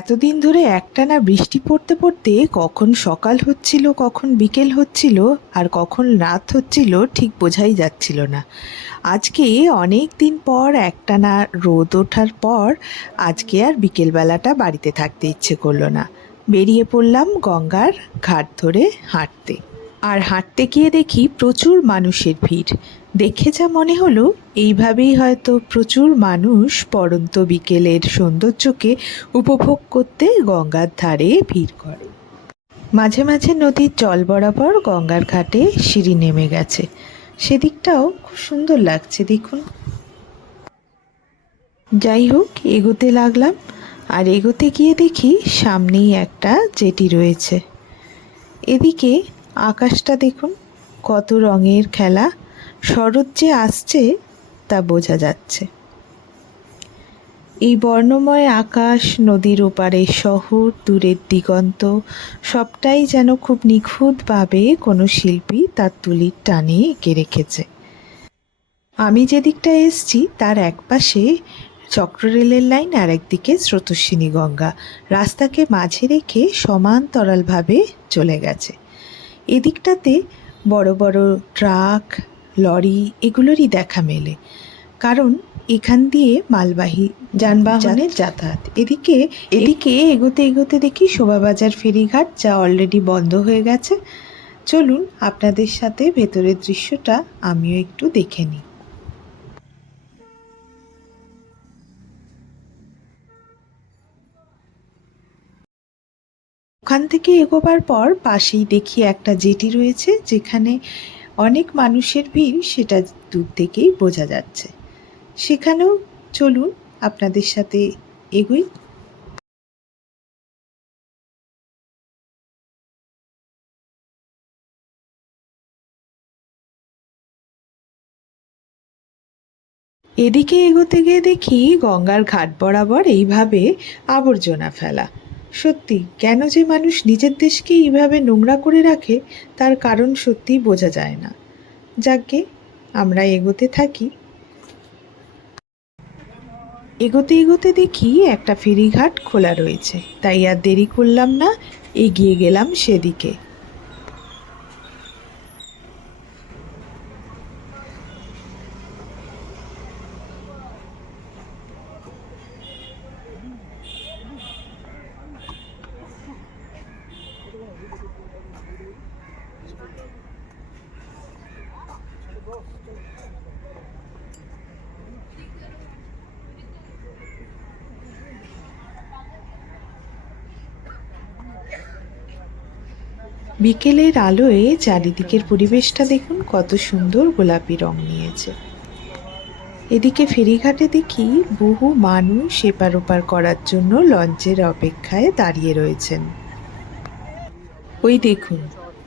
এতদিন ধরে একটানা বৃষ্টি পড়তে পড়তে কখন সকাল হচ্ছিল, কখন বিকেল হচ্ছিল, আর কখন রাত হচ্ছিল ঠিক বোঝাই যাচ্ছিল না। আজকে অনেক দিন পর একটানা রোদ ওঠার পর আজকে আর বিকেলবেলাটা বাড়িতে থাকতে ইচ্ছে করলো না। বেরিয়ে পড়লাম গঙ্গার ঘাট ধরে হাঁটতে। আর হাঁটতে গিয়ে দেখি প্রচুর মানুষের ভিড়। দেখে যা মনে হলো এইভাবেই হয়তো প্রচুর মানুষ পড়ন্ত বিকেলের সৌন্দর্যকে উপভোগ করতে গঙ্গার ধারে ভিড় করে। মাঝে মাঝে নদীর জল বরাবর গঙ্গার ঘাটে সিঁড়ি নেমে গেছে, সেদিকটাও খুব সুন্দর লাগছে দেখুন। যাই হোক, এগোতে লাগলাম। আর এগোতে গিয়ে দেখি সামনেই একটা জেটি রয়েছে। এদিকে আকাশটা দেখুন, কত রঙের খেলা। শরৎ যে আসছে তা বোঝা যাচ্ছে। এই বর্ণময় আকাশ, নদীর ওপারে শহর, দূরের দিগন্ত, সবটাই যেন খুব নিখুঁতভাবে কোনো শিল্পী তার তুলির টানে এঁকে রেখেছে। আমি যেদিকটায় এসছি তার একপাশে চক্ররেলের লাইন, আর একদিকে স্রোতস্বিনী গঙ্গা রাস্তাকে মাঝে রেখে সমান্তরালভাবে চলে গেছে। এদিকটাতে বড় বড় ট্রাক, লরি এগুলোরই দেখা মেলে, কারণ এখান দিয়ে মালবাহী যানবাহনের যাতায়াত। এদিকে এগোতে এগোতে দেখি শোভাবাজার ফেরিঘাট, যা অলরেডি বন্ধ হয়ে গেছে। চলুন আপনাদের সাথে ভেতরের দৃশ্যটা আমিও একটু দেখে নিই। ওখান থেকে এগোবার পর পাশেই দেখি একটা জেটি রয়েছে, যেখানে অনেক মানুষের ভিড়, সেটা দূর থেকেই বোঝা যাচ্ছে। সেখানেও চলুন আপনাদের সাথে এগোই। এদিকে এগোতে গিয়ে দেখি গঙ্গার ঘাট বরাবর এইভাবে আবর্জনা ফেলা। সত্যি কেন যে মানুষ নিজের দেশকে এইভাবে নোংরা করে রাখে তার কারণ সত্যিই বোঝা যায় না। যাকে আমরা এগোতে থাকি। এগোতে এগোতে দেখি একটা ফেরিঘাট খোলা রয়েছে, তাই আর দেরি করলাম না, এগিয়ে গেলাম সেদিকে। বিকেলের আলোয় চারিদিকের পরিবেশটা দেখুন কত সুন্দর গোলাপি রং নিয়েছে। এদিকে ফেরিঘাটে দেখি বহু মানুষ এপার ওপার করার জন্য লঞ্চের অপেক্ষায় দাঁড়িয়ে রয়েছেন। ওই দেখুন,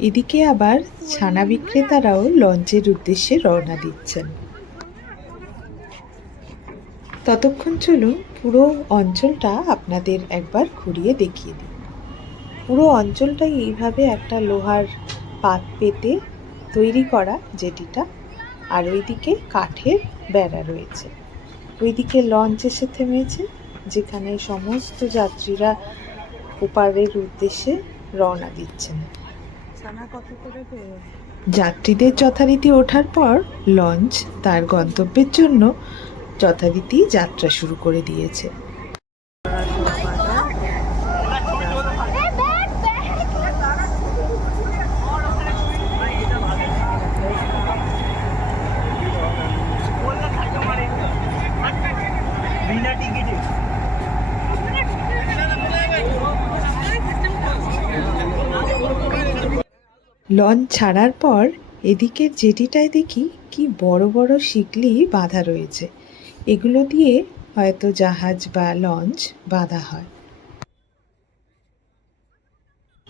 এদিকে আবার ছানা বিক্রেতারাও লঞ্চের উদ্দেশ্যে রওনা দিচ্ছেন। ততক্ষণ চলুন পুরো অঞ্চলটা আপনাদের একবার ঘুরিয়ে দেখিয়ে দিই। পুরো অঞ্চলটাই এইভাবে একটা লোহার পাত পেতে তৈরি করা জেটিটা, আর ওইদিকে কাঠের বেড়া রয়েছে। ওইদিকে লঞ্চ এসে থেমেছে, যেখানে সমস্ত যাত্রীরা ওপারের উদ্দেশ্যে রওনা দিচ্ছেন। যাত্রীদের যথারীতি ওঠার পর লঞ্চ তার গন্তব্যের জন্য যথারীতি যাত্রা শুরু করে দিয়েছে। লঞ্চ ছাড়ার পর এদিকের জেটিটায় দেখি কি বড় বড় শিকলি বাঁধা রয়েছে। এগুলো দিয়ে হয়তো জাহাজ বা লঞ্চ বাঁধা হয়।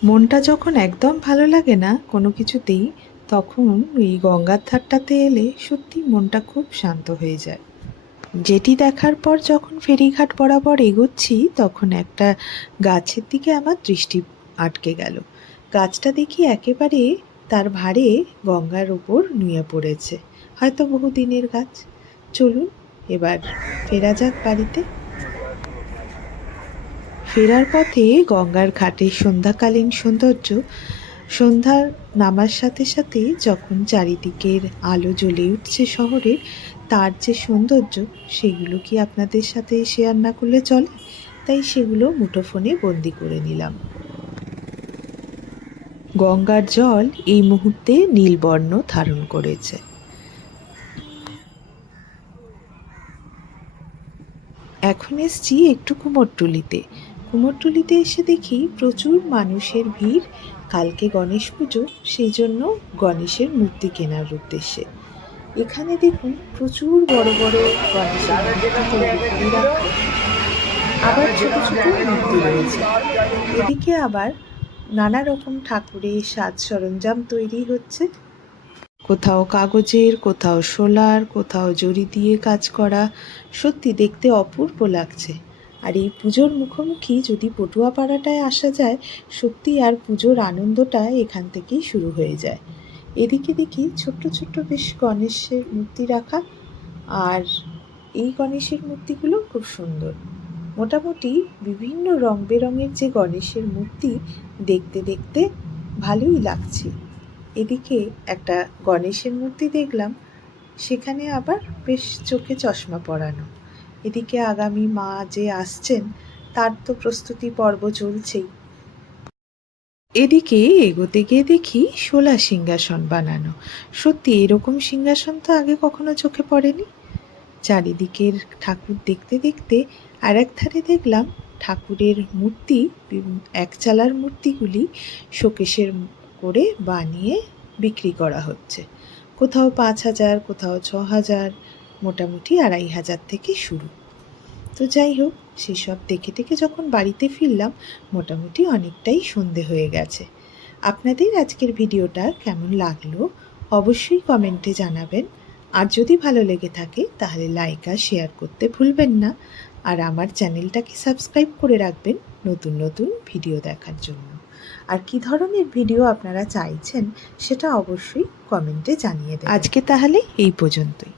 মনটা যখন একদম ভালো লাগে না কোনো কিছুতেই, তখন এই গঙ্গার ধারটাতে এলে সত্যি মনটা খুব শান্ত হয়ে যায়। জেটি দেখার পর যখন ফেরিঘাট বরাবর এগোচ্ছি, তখন একটা গাছের দিকে আমার দৃষ্টি আটকে গেল। গাছটা দেখি একেবারে তার ভারে গঙ্গার উপর নুয়ে পড়েছে, হয়তো বহুদিনের গাছ। চলুন এবার ফেরা যাক বাড়িতে। ফেরার পথে গঙ্গার ঘাটের সন্ধ্যাকালীন সৌন্দর্য, সন্ধ্যার নামার সাথে সাথে যখন চারিদিকের আলো জ্বলে উঠছে শহরের, তার যে সৌন্দর্য, সেগুলো কি আপনাদের সাথে শেয়ার না করলে চলে? তাই সেগুলো মুঠোফোনে বন্দি করে নিলাম। গঙ্গার জল এই মুহূর্তে নীলবর্ণ ধারণ করেছে। এখন এসছি একটু কুমোরটুলিতে। কুমোরটুলিতে এসে দেখি প্রচুর মানুষের ভিড়। কালকে গণেশ পুজো, সেই জন্য গণেশের মূর্তি কেনার উদ্দেশ্যে। এখানে দেখুন প্রচুর বড় বড় গণেশের মূর্তি তৈরি করে রাখা, আবার ছোট ছোট মূর্তি রয়েছে। এদিকে আবার নানা রকম ঠাকুরের সাজ সরঞ্জাম তৈরি হচ্ছে, কোথাও কাগজের, কোথাও শোলার, কোথাও জরি দিয়ে কাজ করা। সত্যি দেখতে অপূর্ব লাগছে। আর এই পুজোর মুখোমুখি যদি পটুয়াপাড়াটায় আসা যায়, সত্যি আর পুজোর আনন্দটা এখান থেকেই শুরু হয়ে যায়। এদিকে দেখি ছোট্ট ছোট্ট বেশ গণেশের মূর্তি রাখা, আর এই গণেশের মূর্তিগুলো খুব সুন্দর। মোটামুটি বিভিন্ন রং বেরঙের যে গণেশের মূর্তি, দেখতে দেখতে ভালোই লাগছে। এদিকে একটা গণেশের মূর্তি দেখলাম, সেখানে আবার বেশ চোখে চশমা পরানো। এদিকে আগামী মা যে আসছেন, তার তো প্রস্তুতি পর্ব চলছেই। এদিকে এগোতে গিয়ে দেখি শোলা সিংহাসন বানানো। সত্যি এরকম সিংহাসন তো আগে কখনো চোখে পড়েনি। চারিদিকের ঠাকুর দেখতে দেখতে আর এক ধারে দেখলাম ঠাকুরের মূর্তি, একচালার মূর্তিগুলি শোকেশের করে বানিয়ে বিক্রি করা হচ্ছে। কোথাও 5,000, কোথাও 6,000, মোটামুটি 2,500 থেকে শুরু। তো যাই হোক, সেসব দেখে দেখে যখন বাড়িতে ফিরলাম, মোটামুটি অনেকটাই সন্ধে হয়ে গেছে। আপনাদের আজকের ভিডিওটা কেমন লাগলো অবশ্যই কমেন্টে জানাবেন। আর যদি ভালো লেগে থাকে তাহলে লাইক আর শেয়ার করতে ভুলবেন না। আর আমার চ্যানেলটাকে সাবস্ক্রাইব করে রাখবেন নতুন নতুন ভিডিও দেখার জন্য। আর কী ধরনের ভিডিও আপনারা চাইছেন সেটা অবশ্যই কমেন্টে জানিয়ে দেবেন। আজকে তাহলে এই পর্যন্তই।